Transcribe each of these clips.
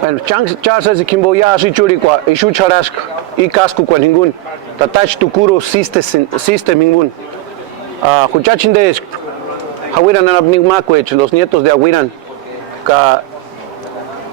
Bueno, chance si kimbo ya si churi kwa ishu charask y casco kwa ningún tatach tukuro system ningún. Huchachin de Hawiran anab ningmakwech los nietos de Hawiran ka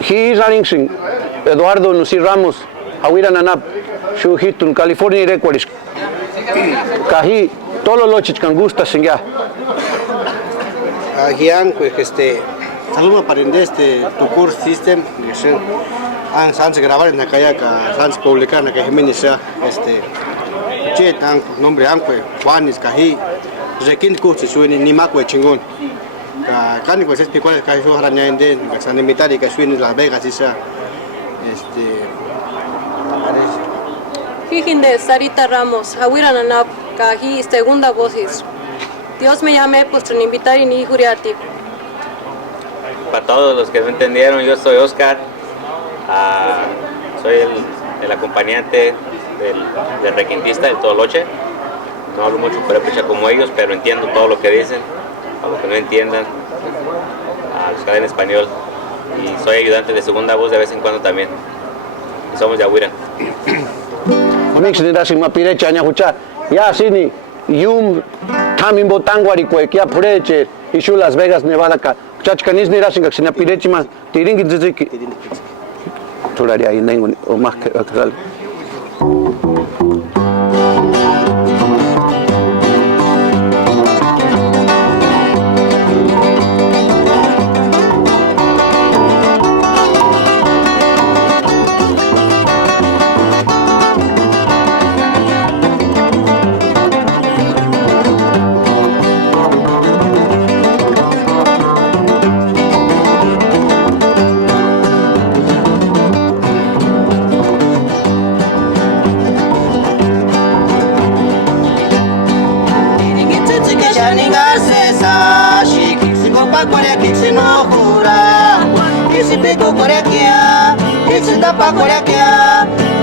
hi raningsing Eduardo Nusi Ramos Hawiran anab shu hitun California records ka hi tolo lochich kan gusta singya. Hian pues Salud para tu curso system, sans grabar en la calle, sans publicar en la calle Jiménez, che nombre anque, Juanis, Cají, requint curso, suene ni macue chingón. Cani pues explicó el caso araña en den, que se imitar y que suene Las Vegas y sea, Fíjense, Sarita Ramos, Hawiran Anap, Cají, segunda voces. Dios me llame, pues te invitar y ni juriati. Para todos los que no entendieron, yo soy Oscar, soy el acompañante del requintista del Toloche. No hablo mucho purépecha como ellos, pero entiendo todo lo que dicen. A los que no entiendan, los que hablan español. Y soy ayudante de segunda voz de vez en cuando también. Y somos de Hawiran. Ya sini yum tamin botangwari ya pureche ishu Las Vegas Nevada ka chachkanis ni rasing ka sinapirechi ma tiringi dziki tularia ahí nengo o más que sal.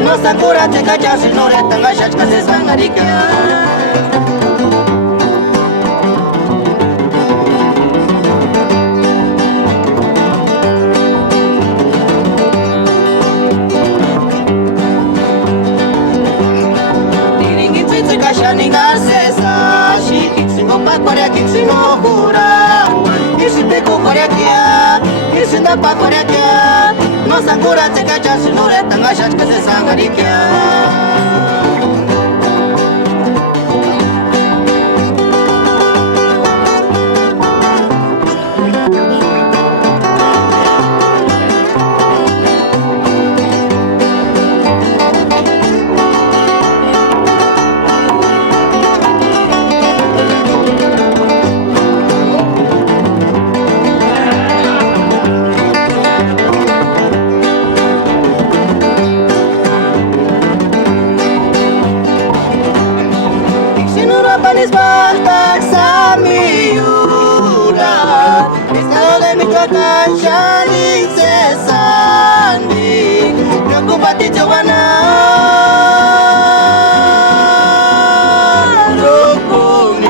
No sakura te cachas no le tanga shachka se sangarika. Tiringi tsitsi kashani ngasesa shiki singo pa korea kiksino hura. Isi peko korea kia, isi da pa korea kia. No sakura te cachas no le tanga shachka se sangarika. Preocupate, Joana.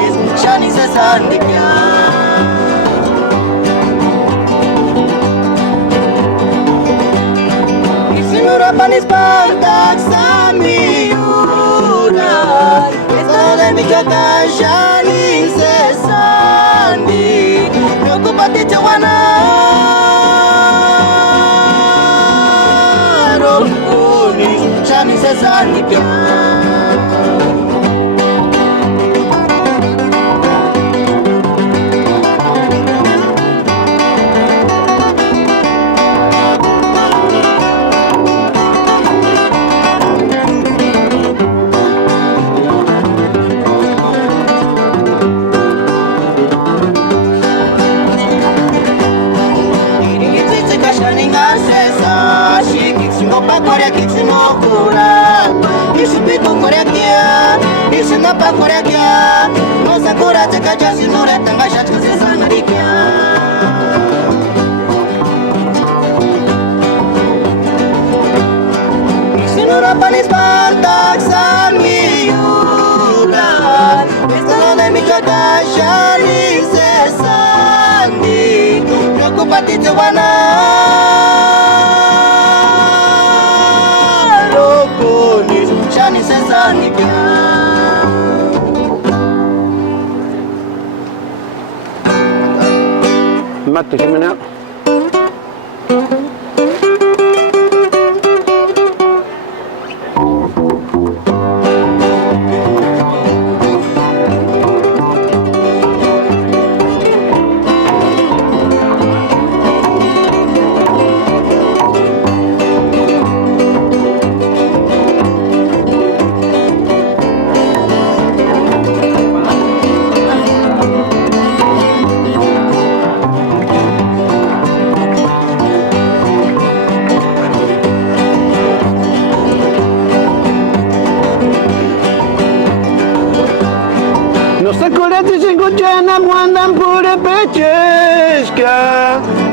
Mate, Jimena.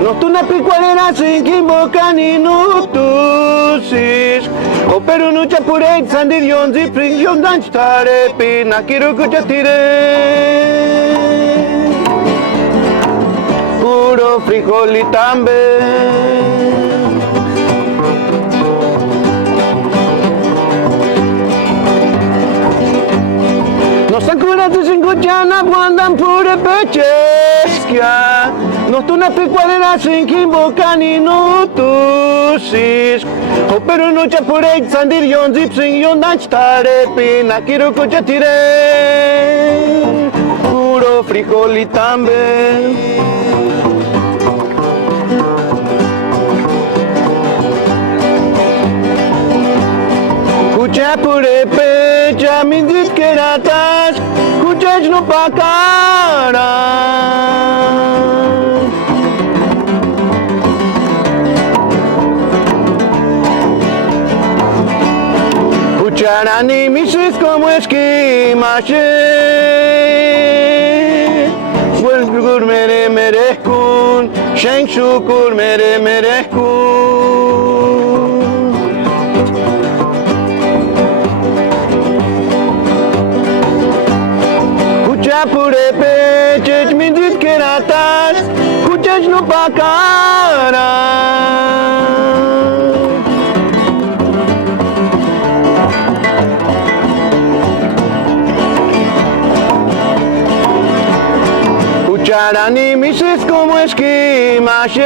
No tu na picualera sin kimboka ni nutusis. O pero no chapure sandirion zi pringion danstare pina kiru kuchatire. Puro frijol y tambe. No sakuratu sin kuchana guandan pure pecheskia. No tu na picualera sin kimboka ni nutusis. O pero no chapure sandirion zi pringion danstare pina kiru kuchatire. Puro frijol y tambe. Kucha pure pecha mindit keratas, kuchaj no pakara. Kucharani misis como esquimache. Shukur mere merehkun, shenk shukur mere merehkun. Pure pechej mindit keratas, kuchej no pakara. Kucharani misis como esquimashen,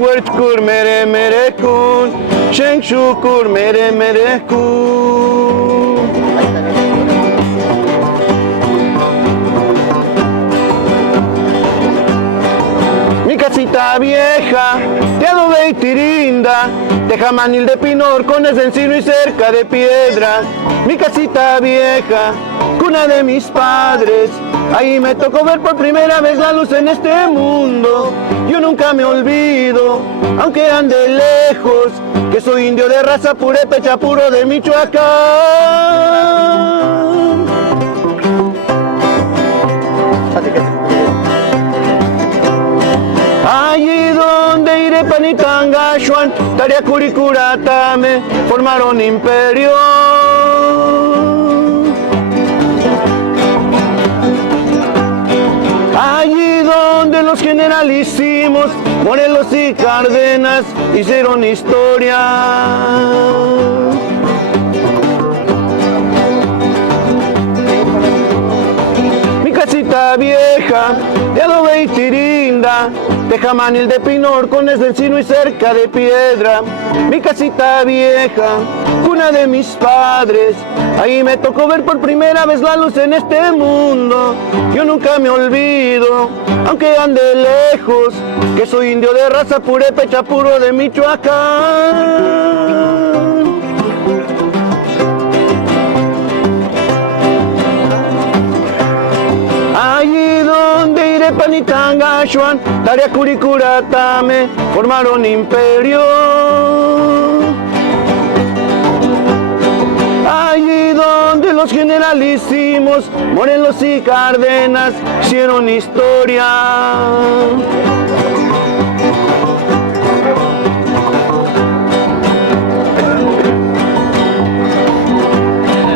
huertkur mere merekun, shen shukur mere merekun. Mi casita vieja, de adobe y tirinda, de jamanil de pinor con el encino y cerca de piedra. Mi casita vieja, cuna de mis padres, ahí me tocó ver por primera vez la luz en este mundo. Yo nunca me olvido, aunque ande lejos, que soy indio de raza purépecha puro de Michoacán. Allí donde iré Panitanga, Xuan, Tariacuricuratame, formaron imperio. Allí donde los generalísimos, Morelos y Cárdenas, hicieron historia. Mi casita vieja, de adobe y tirinda, de jamanil de pinor con encino y cerca de piedra. Mi casita vieja, cuna de mis padres, ahí me tocó ver por primera vez la luz en este mundo. Yo nunca me olvido, aunque ande lejos, que soy indio de raza purépecha puro de Michoacán. Allí donde iré Panitanga, Xuan, Tariacuricuratame, formaron imperio. Allí donde los generalísimos, Morelos y Cárdenas, hicieron historia.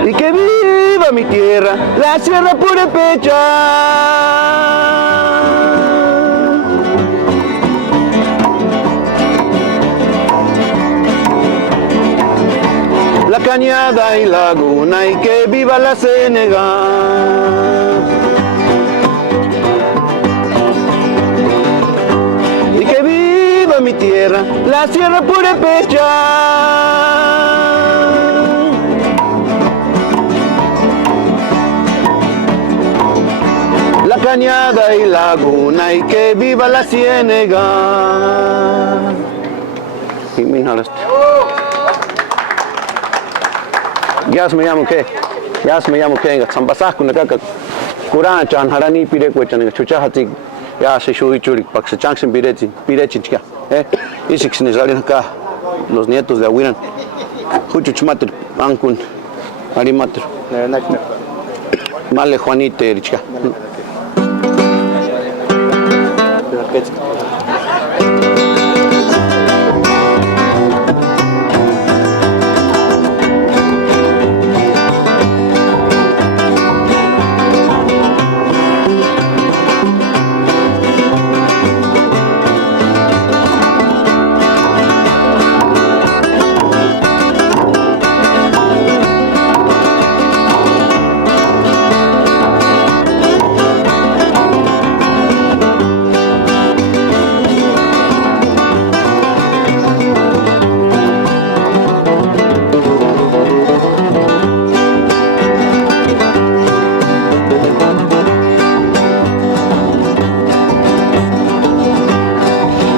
Y que viva mi tierra, la Sierra Purépecha. La Cañada y Laguna, y que viva la Ciénega. la sierra purépecha. La cañada y laguna y que viva la ciénega. Y mira, ya me llamo qué, San Basas con la caca, Kurán, Chan, Harani, Pirecuechan, Chuchahati, ya se shui churik, para que se chansen pirechichka, y si se salen acá los nietos de Aguiran, Juchuchmater, Ancun, Arimater, Male Juanita, Richka.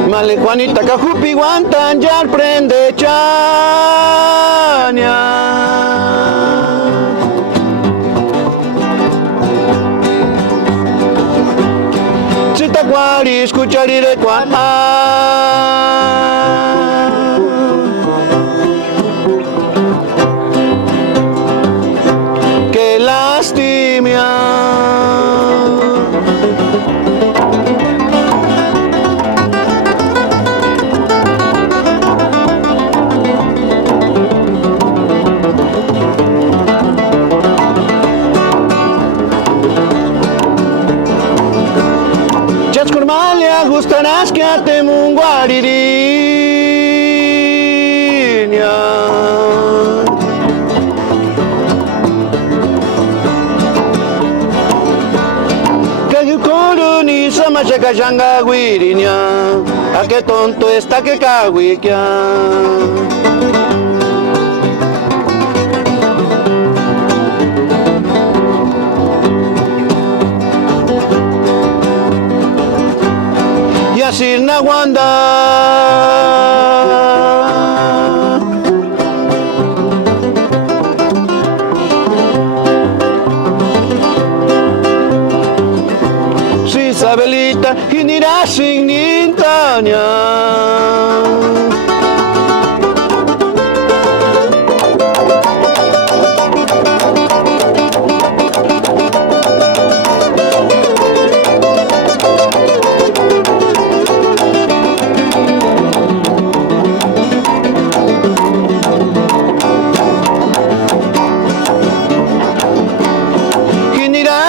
Male Juanita Cajupi Guantan ya prende chaña. Chitacuari escucharire cuan que lastimia. Chascurmalia gustarás que ate munguaririña. Cayucoro ni samacha cachanga guiriña. A qué tonto está que cahuiquia. Sirna Wanda si Isabelita Ginira sin Nintaña.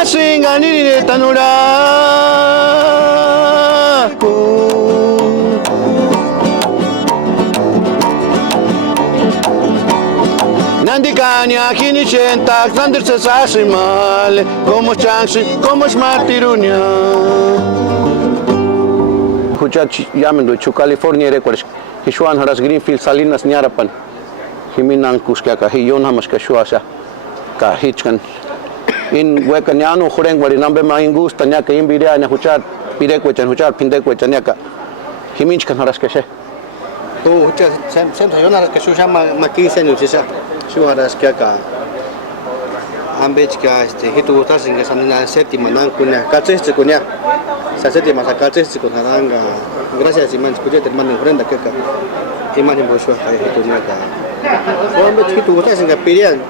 Singanire tanuraku Nandicania Kinichenta Xander se sasimale como chansi como smartirunia. Huchach yamendo chu California records Hishuan Haras Greenfield Salinas Nyarapan Himinan kuskaka hiyon hamas kashuasa ka hichkan in huecaniano juren guarinambe más ingusta ya que invidia na huchar pirecuechan huchar pindecuechan ya que himinchkan haras que se huchar siempre yo naras que su llama ma 15 años esa su haras que acá ambechka hitu gustas en esa séptima nan kunya kacheste kunya sa séptima sa kacheste con naranga gracias y man escuché hermano ofrenda que acá imagen boshua hitu naka Cuando chiquito gustas en Pirian,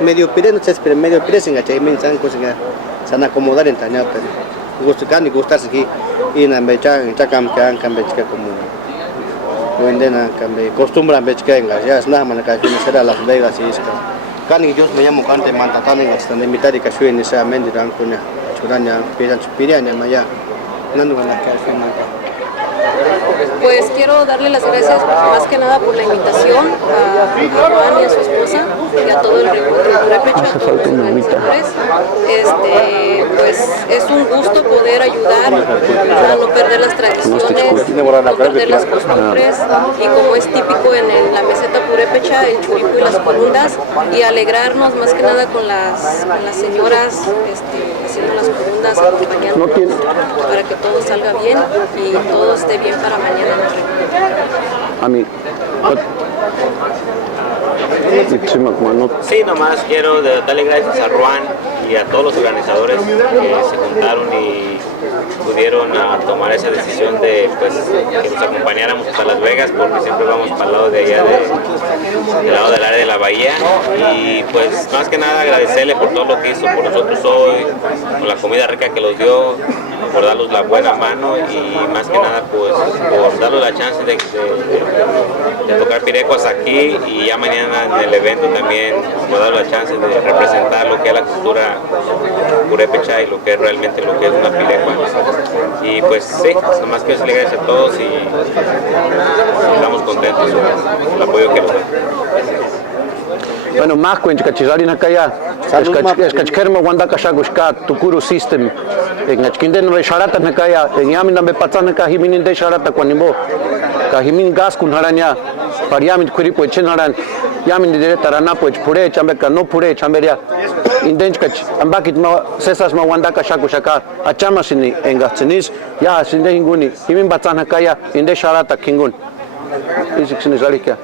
medio Pirian, pero medio Pirian en Chaimin, sana acomodar en Taña, pero gustan y gustas aquí, y en Becha, en Chacam, que han cambiado como Wendena, cambia costumbre en Becha, en Gallas, nada más que será Las Vegas y esto. Cani, yo me llamo Cante Mantatán, en esta mitad y Cashu en esa Mendiran, Cunia, Churaña, Pirian, en Maya, Nando en la Cashu en Manta. Pues quiero darle las gracias más que nada por la invitación a Juan y a su esposa y a todo el Repecho, a todos los organizadores. Pues es un gusto poder poder ayudar a no perder las tradiciones, no perder las costumbres, y como es típico en la meseta purépecha, el churipo y las corundas, y alegrarnos más que nada con las señoras haciendo las corundas, acompañando para que todo salga bien y todo esté bien para mañana. A mí. Sí, nomás quiero darle gracias a Ruan y a todos los organizadores que se juntaron y pudieron tomar esa decisión de pues, que nos acompañáramos hasta Las Vegas, porque siempre vamos para el lado de allá, del lado del área de la bahía, y pues más que nada agradecerle por todo lo que hizo por nosotros hoy, por la comida rica que nos dio, por darnos la buena mano y más que nada pues por darnos la chance de tocar pirecuas aquí, y ya mañana en el evento también por darnos la chance de representar lo que es la cultura purépecha y lo que es realmente lo que es una pirecua. Y pues sí, nomás quiero darle gracias a todos y estamos contentos con el apoyo que nos dan. Bueno, más cuenta cachizari na kaya. Escachkerma wanda kashagushka tukuru system. En achkinden ve sharata na kaya. En yamin be patana ka himinin de sharata kwanimbo. Ka himin gas kun haranya. Pariyamin khuri po chen haran. Yamin de tarana po pure chambe ka no pure chamberia. Indench kach ambakit ma sesas ma wanda kashagushaka. Achama sini engatsenis ya sinde hinguni. Himin batana kaya inde sharata kingun. Isik sini zalika.